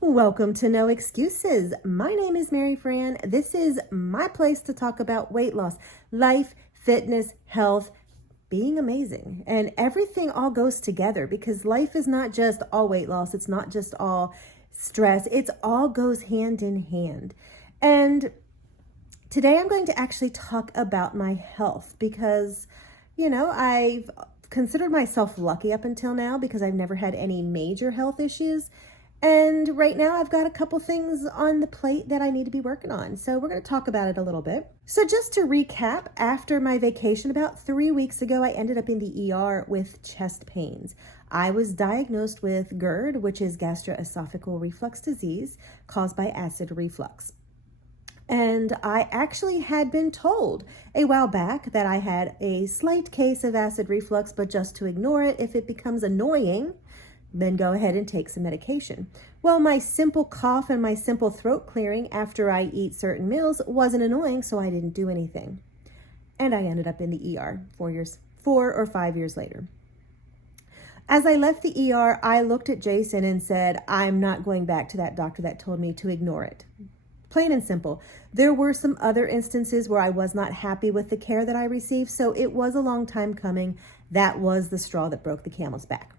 Welcome to No Excuses. My name is Mary Fran. This is my place to talk about weight loss, life, fitness, health, being amazing. And everything all goes together because life is not just all weight loss. It's not just all stress. It all goes hand in hand. And today I'm going to actually talk about my health because, I've considered myself lucky up until now because I've never had any major health issues. And right now I've got a couple things on the plate that I need to be working on. So we're going to talk about it a little bit. So just to recap, after my vacation about 3 weeks ago, I ended up in the ER with chest pains. I was diagnosed with GERD, which is gastroesophageal reflux disease caused by acid reflux. And I actually had been told a while back that I had a slight case of acid reflux, but just to ignore it. If it becomes annoying, then go ahead and take some medication. Well, my simple cough and my simple throat clearing after I eat certain meals wasn't annoying, so I didn't do anything. And I ended up in the ER 4 or 5 years later. As I left the ER, I looked at Jason and said, I'm not going back to that doctor that told me to ignore it. Plain and simple. There were some other instances where I was not happy with the care that I received, so it was a long time coming. That was the straw that broke the camel's back.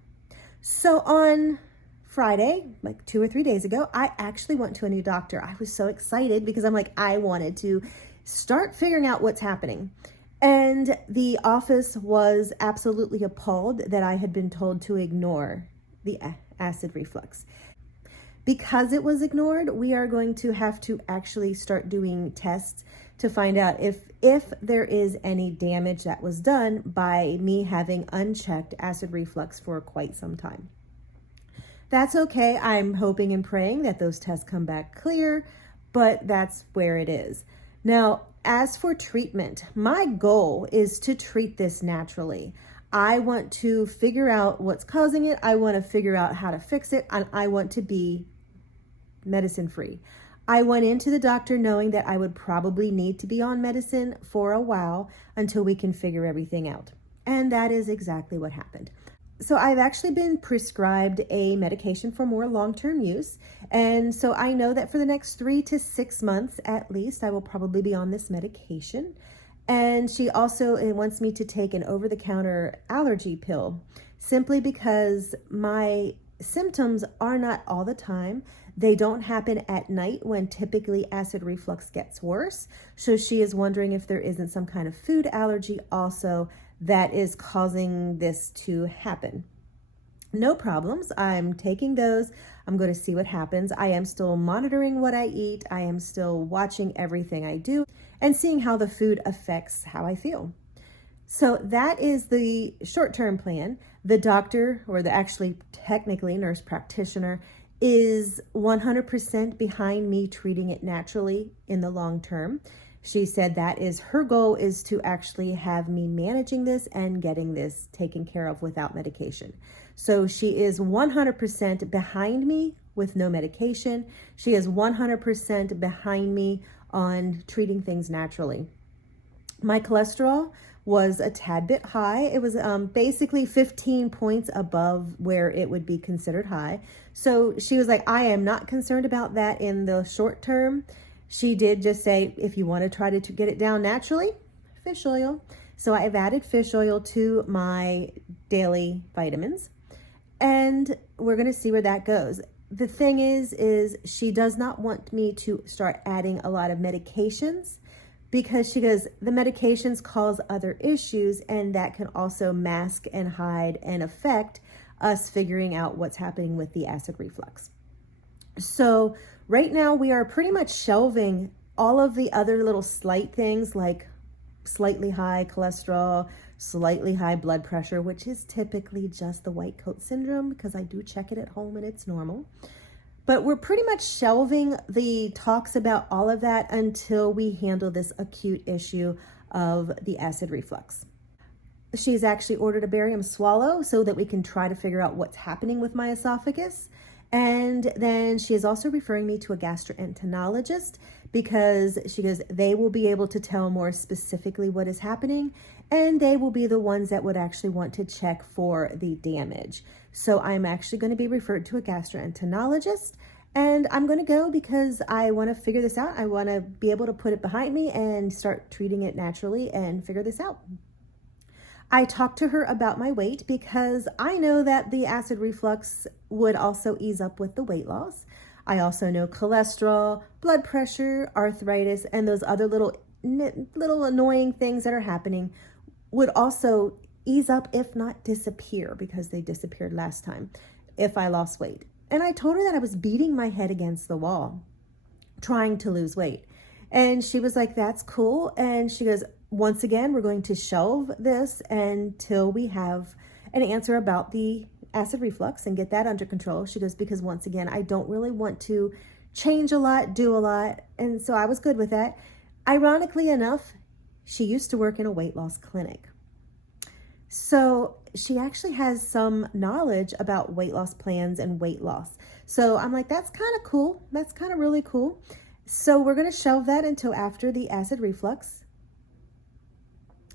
So on Friday, like 2 or 3 days ago, I actually went to a new doctor. I was so excited because I wanted to start figuring out what's happening. And the office was absolutely appalled that I had been told to ignore the acid reflux. Because it was ignored, we are going to have to actually start doing tests to find out if there is any damage that was done by me having unchecked acid reflux for quite some time. That's okay. I'm hoping and praying that those tests come back clear, but that's where it is. Now, as for treatment, my goal is to treat this naturally. I want to figure out what's causing it. I want to figure out how to fix it, and I want to be medicine-free. I went into the doctor knowing that I would probably need to be on medicine for a while until we can figure everything out. And that is exactly what happened. So I've actually been prescribed a medication for more long-term use. And so I know that for the next 3 to 6 months at least, I will probably be on this medication. And she also wants me to take an over-the-counter allergy pill simply because my symptoms are not all the time. They don't happen at night when typically acid reflux gets worse. So she is wondering if there isn't some kind of food allergy also that is causing this to happen. No problems. I'm taking those. I'm going to see what happens. I am still monitoring what I eat. I am still watching everything I do and seeing how the food affects how I feel. So that is the short-term plan. The doctor, or the actually technically nurse practitioner, is 100% behind me treating it naturally in the long term. She said that is her goal, is to actually have me managing this and getting this taken care of without medication. So she is 100% behind me with no medication. She is 100% behind me on treating things naturally. My cholesterol was a tad bit high. It was basically 15 points above where it would be considered high. So she was like, I am not concerned about that in the short term. She did just say, if you want to try to get it down naturally, fish oil. So I've added fish oil to my daily vitamins, and we're going to see where that goes. The thing is she does not want me to start adding a lot of medications, because she goes, the medications cause other issues, and that can also mask and hide and affect us figuring out what's happening with the acid reflux. So right now we are pretty much shelving all of the other little slight things like slightly high cholesterol, slightly high blood pressure, which is typically just the white coat syndrome because I do check it at home and it's normal. But we're pretty much shelving the talks about all of that until we handle this acute issue of the acid reflux. She's actually ordered a barium swallow so that we can try to figure out what's happening with my esophagus. And then she is also referring me to a gastroenterologist because she goes, they will be able to tell more specifically what is happening, and they will be the ones that would actually want to check for the damage. So I'm actually going to be referred to a gastroenterologist, And I'm going to go because I want to figure this out. I want to be able to put it behind me and start treating it naturally and figure this out. I talked to her about my weight because I know that the acid reflux would also ease up with the weight loss. I also know cholesterol, blood pressure, arthritis, and those other little annoying things that are happening would also ease up, if not disappear, because they disappeared last time if I lost weight. And I told her that I was beating my head against the wall trying to lose weight. And she was like, that's cool. And she goes, once again, we're going to shelve this until we have an answer about the acid reflux and get that under control. She goes, because once again, I don't really want to change a lot, do a lot. And so I was good with that. Ironically enough, she used to work in a weight loss clinic. So she actually has some knowledge about weight loss plans and weight loss. So I'm like, that's kind of cool. That's kind of really cool. So we're going to shelve that until after the acid reflux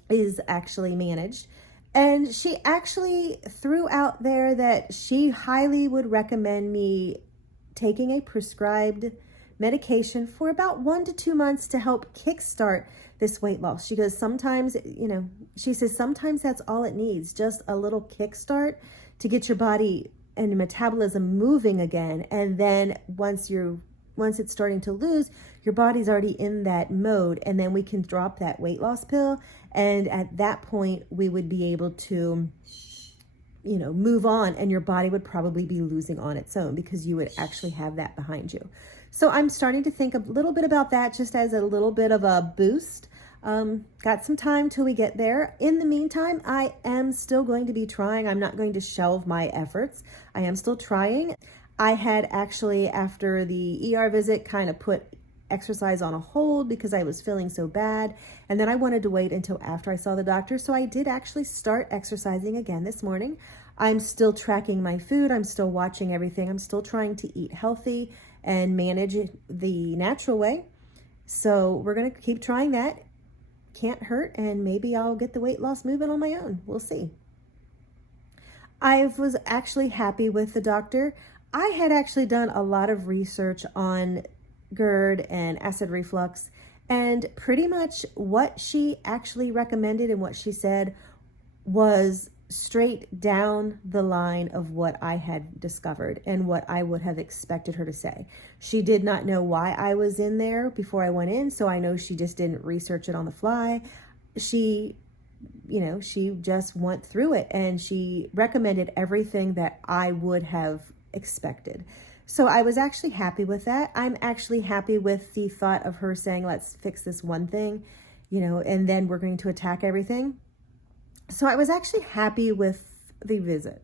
is actually managed. And she actually threw out there that she highly would recommend me taking a prescribed medication for about 1 to 2 months to help kickstart this weight loss. She goes, sometimes, she says, sometimes that's all it needs, just a little kickstart to get your body and your metabolism moving again. And then once it's starting to lose, your body's already in that mode. And then we can drop that weight loss pill. And at that point, we would be able to, move on, and your body would probably be losing on its own because you would actually have that behind you. So I'm starting to think a little bit about that just as a little bit of a boost. Got some time till we get there. In the meantime, I am still going to be trying. I'm not going to shelve my efforts. I am still trying. I had actually, after the ER visit, kind of put exercise on a hold because I was feeling so bad. And then I wanted to wait until after I saw the doctor. So I did actually start exercising again this morning. I'm still tracking my food. I'm still watching everything. I'm still trying to eat healthy and manage it the natural way. So we're going to keep trying that. Can't hurt. And maybe I'll get the weight loss moving on my own. We'll see. I was actually happy with the doctor. I had actually done a lot of research on GERD and acid reflux, and pretty much what she actually recommended and what she said was straight down the line of what I had discovered and what I would have expected her to say. She did not know why I was in there before I went in, so I know she just didn't research it on the fly. She just went through it, and she recommended everything that I would have expected. So I was actually happy with that. I'm actually happy with the thought of her saying, let's fix this one thing, and then we're going to attack everything. So I was actually happy with the visit.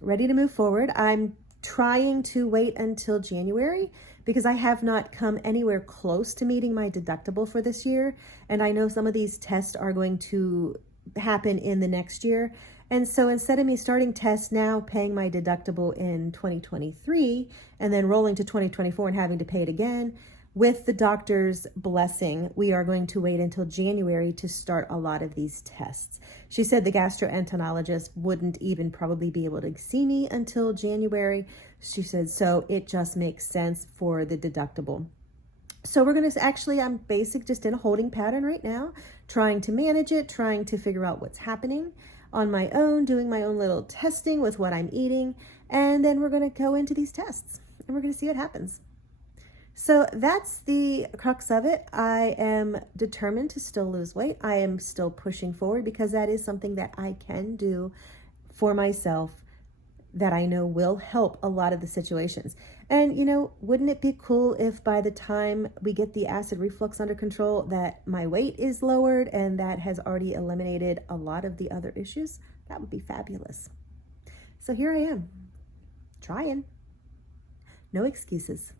Ready to move forward. I'm trying to wait until January because I have not come anywhere close to meeting my deductible for this year. And I know some of these tests are going to happen in the next year. And so instead of me starting tests now, paying my deductible in 2023, and then rolling to 2024 and having to pay it again, with the doctor's blessing, we are going to wait until January to start a lot of these tests. She said the gastroenterologist wouldn't even probably be able to see me until January. She said, so it just makes sense for the deductible. So we're going to I'm just in a holding pattern right now, trying to manage it, trying to figure out what's happening on my own, doing my own little testing with what I'm eating. And then we're going to go into these tests and we're going to see what happens. So that's the crux of it. I am determined to still lose weight. I am still pushing forward because that is something that I can do for myself that I know will help a lot of the situations. And, wouldn't it be cool if by the time we get the acid reflux under control that my weight is lowered and that has already eliminated a lot of the other issues? That would be fabulous. So here I am, trying. No excuses.